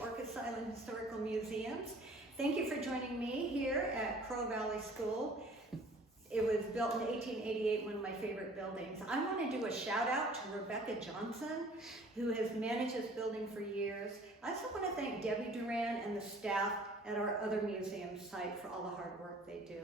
Orcas Island Historical Museums. Thank you for joining me here at Crow Valley School. It was built in 1888, one of my favorite buildings. I want to do a shout out to Rebecca Johnson, who has managed this building for years. I also want to thank Debbie Duran and the staff at our other museum site for all the hard work they do.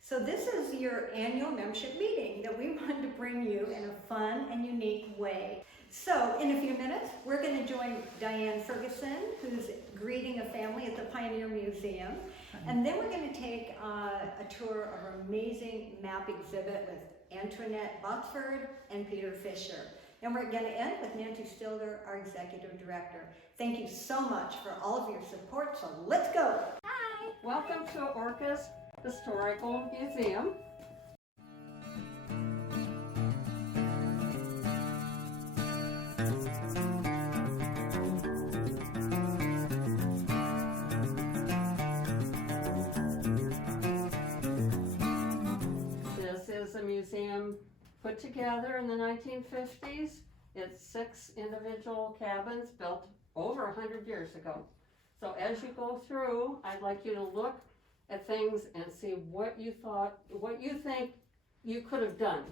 So this is your annual membership meeting that we wanted to bring you in a fun and unique way. So in a few minutes, we're going to join Diane Ferguson, who's greeting a family at the Pioneer Museum. And then we're going to take a tour of our amazing map exhibit with Antoinette Botsford and Peter Fisher. And we're going to end with Nancy Stilger, our Executive Director. Thank you so much for all of your support, so let's go. Hi! Welcome to Orcas Historical Museum. This is a museum put together in the 1950s. It's 6 individual cabins built over 100 years ago. So as you go through, I'd like you to look at things and see what you think you could have done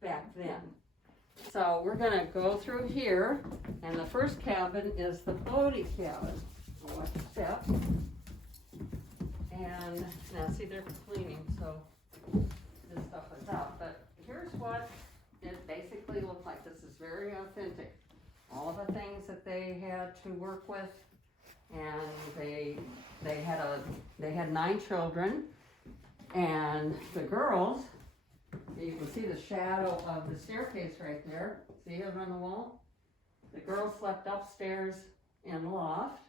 back then. So we're going to go through here, and the first cabin is the Bodie cabin. Watch the step. And now see, they're cleaning, so this stuff is out. But here's what it basically looked like. This is very authentic. All the things that they had to work with, and they had 9 children, and the girls, you can see the shadow of the staircase right there. See it on the wall? The girls slept upstairs in the loft,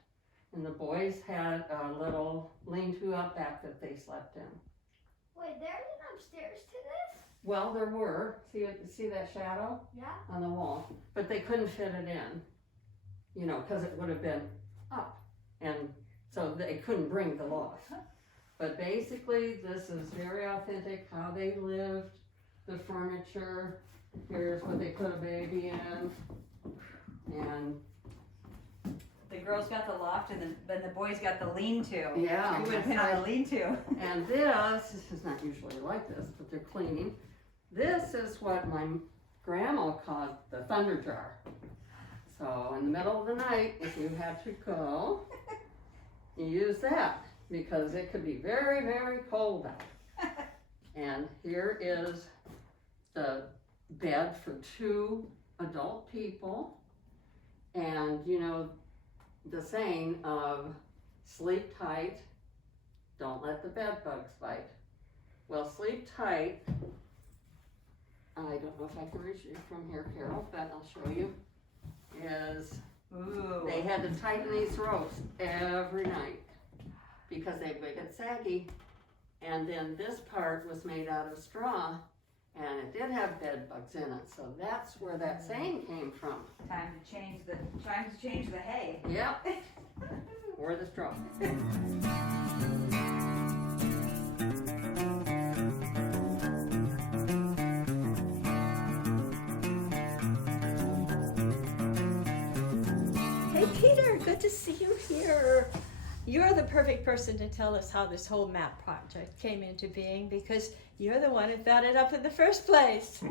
and the boys had a little lean-to up back that they slept in. Wait, there isn't upstairs to this? Well, there were. See that shadow? Yeah. On the wall, but they couldn't fit it in, you know, because it would have been up, and so they couldn't bring the loft. But basically, this is very authentic, how they lived, the furniture. Here's what they put a baby in, and the girls got the loft, and then the boys got the lean-to. Yeah. We would have been on the lean-to. And this is not usually like this, but they're cleaning. This is what my grandma called the thunder jar. So in the middle of the night, if you had to go, you use that because it could be very, very cold out. And here is the bed for 2 adult people. And you know, the saying of sleep tight, don't let the bed bugs bite. Well, sleep tight, I don't know if I can reach it from here, Carol, but I'll show you, is they had to tighten these ropes every night because they would get saggy. And then this part was made out of straw, and it did have bed bugs in it, so that's where that saying came from. Time to change the hay. Yep. Or the straw. Hey Peter, good to see you here. You're the perfect person to tell us how this whole map project came into being because you're the one who thought it up in the first place.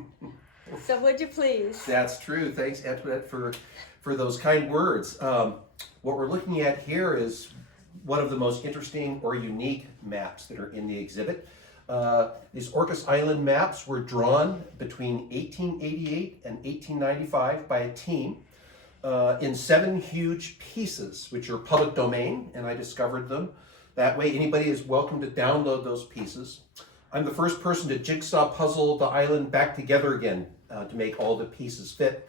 So would you please? That's true. Thanks, Antoinette, for those kind words. What we're looking at here is one of the most interesting or unique maps that are in the exhibit. These Orcas Island maps were drawn between 1888 and 1895 by a team in 7 huge pieces, which are public domain, and I discovered them. That way anybody is welcome to download those pieces. I'm the first person to jigsaw puzzle the island back together again to make all the pieces fit.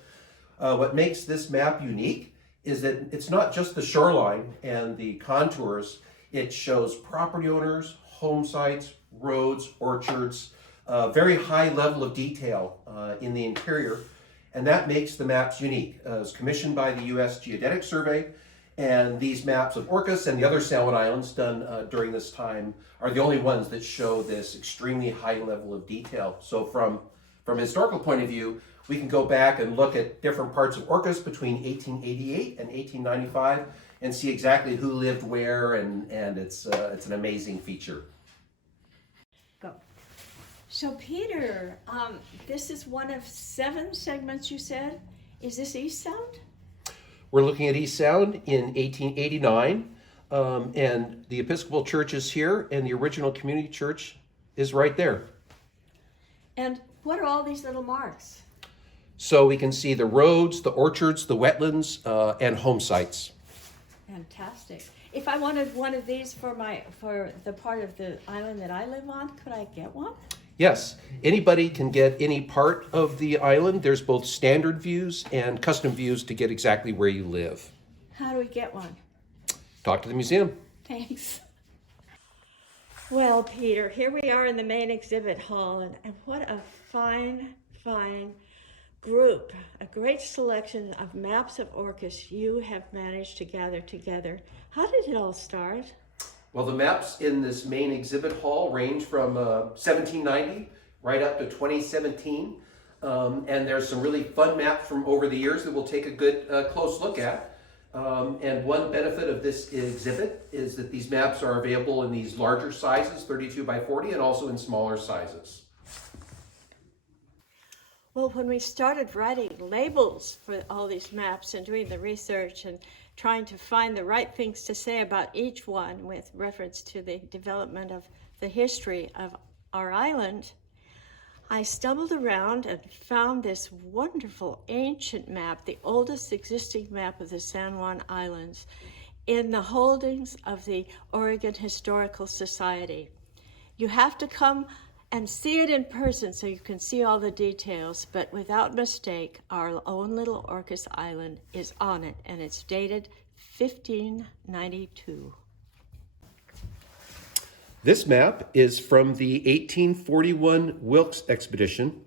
What makes this map unique is that it's not just the shoreline and the contours. It shows property owners, home sites, roads, orchards, very high level of detail in the interior. And that makes the maps unique. It was commissioned by the U.S. Geodetic Survey, and these maps of Orcas and the other Salmon Islands done during this time are the only ones that show this extremely high level of detail. So from a historical point of view, we can go back and look at different parts of Orcas between 1888 and 1895 and see exactly who lived where, and it's an amazing feature. So Peter, this is one of 7 segments you said. Is this East Sound? We're looking at East Sound in 1889, and the Episcopal Church is here, and the original community church is right there. And what are all these little marks? So we can see the roads, the orchards, the wetlands, and home sites. Fantastic. If I wanted one of these for the part of the island that I live on, could I get one? Yes, anybody can get any part of the island. There's both standard views and custom views to get exactly where you live. How do we get one? Talk to the museum. Thanks. Well, Peter, here we are in the main exhibit hall, and what a fine, fine group, a great selection of maps of Orcas you have managed to gather together. How did it all start? Well, the maps in this main exhibit hall range from 1790 right up to 2017. And there's some really fun maps from over the years that we'll take a good close look at. And one benefit of this exhibit is that these maps are available in these larger sizes, 32 by 40, and also in smaller sizes. Well, when we started writing labels for all these maps and doing the research and trying to find the right things to say about each one with reference to the development of the history of our island, I stumbled around and found this wonderful ancient map, the oldest existing map of the San Juan Islands, in the holdings of the Oregon Historical Society. You have to come and see it in person so you can see all the details, but without mistake, our own little Orcas Island is on it, and it's dated 1592. This map is from the 1841 Wilkes expedition,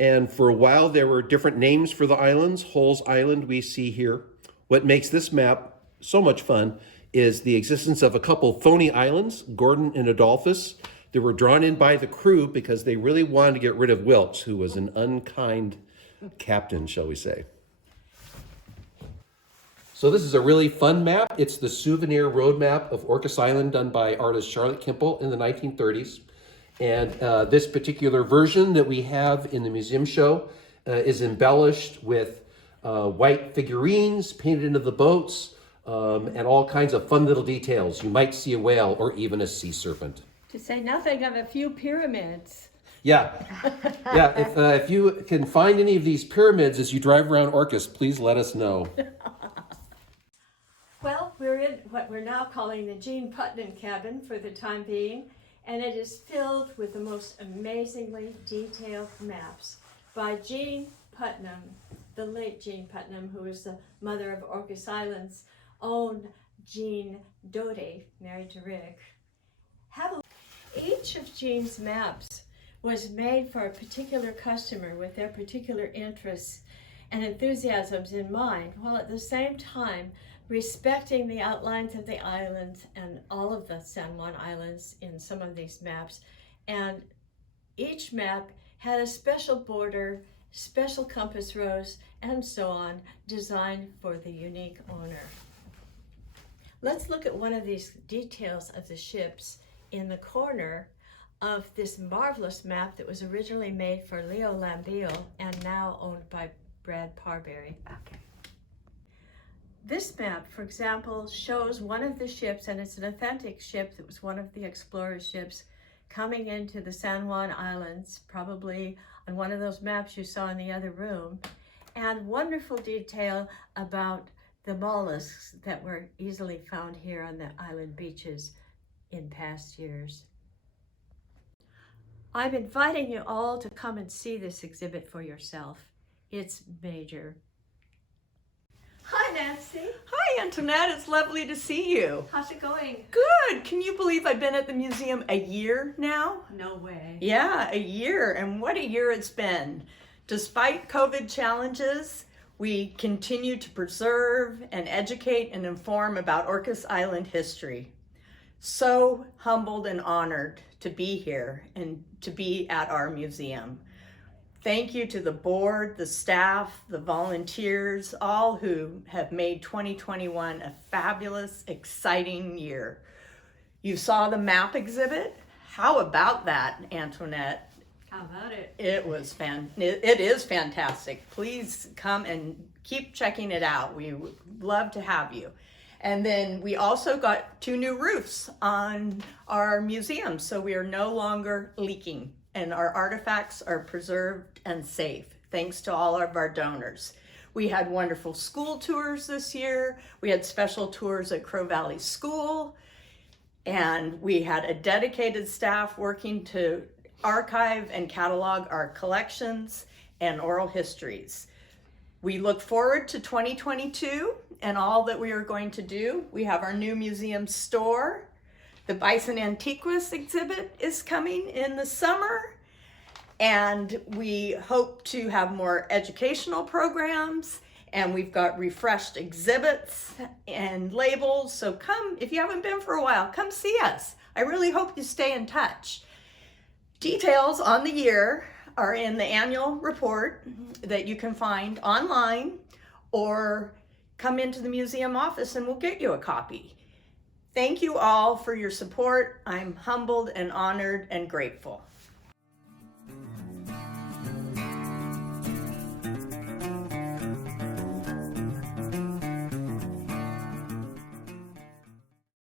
and for a while there were different names for the islands. Holes Island we see here. What makes this map so much fun is the existence of a couple phony islands, Gordon and Adolphus. They were drawn in by the crew because they really wanted to get rid of Wilkes, who was an unkind captain, shall we say. So this is a really fun map. It's the souvenir road map of Orcas Island done by artist Charlotte Kimple in the 1930s. And this particular version that we have in the museum show is embellished with white figurines painted into the boats and all kinds of fun little details. You might see a whale or even a sea serpent. To say nothing of a few pyramids. Yeah. If you can find any of these pyramids as you drive around Orcas, please let us know. Well, we're in what we're now calling the Gene Putnam cabin for the time being, and it is filled with the most amazingly detailed maps by Gene Putnam, the late Gene Putnam, who is the mother of Orcas Island's own Jean Doty, married to Rick. Each of Jean's maps was made for a particular customer with their particular interests and enthusiasms in mind, while at the same time respecting the outlines of the islands and all of the San Juan Islands in some of these maps. And each map had a special border, special compass rose, and so on, designed for the unique owner. Let's look at one of these details of the ships in the corner of this marvelous map that was originally made for Leo Lambiel and now owned by Brad Parberry. Okay. This map, for example, shows one of the ships, and it's an authentic ship that was one of the explorers' ships coming into the San Juan Islands, probably on one of those maps you saw in the other room, and wonderful detail about the mollusks that were easily found here on the island beaches in past years. I'm inviting you all to come and see this exhibit for yourself. It's major. Hi, Nancy. Hi, Antoinette. It's lovely to see you. How's it going? Good. Can you believe I've been at the museum a year now? No way. Yeah, a year. And what a year it's been. Despite COVID challenges, we continue to preserve and educate and inform about Orcas Island history. So humbled and honored to be here and to be at our museum. Thank you to the board, the staff, the volunteers, all who have made 2021 a fabulous, exciting year. You saw the map exhibit? How about that, Antoinette? How about it? It is fantastic. Please come and keep checking it out. We would love to have you. And then we also got 2 new roofs on our museum, so we are no longer leaking, and our artifacts are preserved and safe, thanks to all of our donors. We had wonderful school tours this year. We had special tours at Crow Valley School, and we had a dedicated staff working to archive and catalog our collections and oral histories. We look forward to 2022 and all that we are going to do. We have our new museum store. The Bison Antiquas exhibit is coming in the summer, and we hope to have more educational programs, and we've got refreshed exhibits and labels. So come, if you haven't been for a while, come see us. I really hope you stay in touch. Details on the year are in the annual report that you can find online, or come into the museum office and we'll get you a copy. Thank you all for your support. I'm humbled and honored and grateful.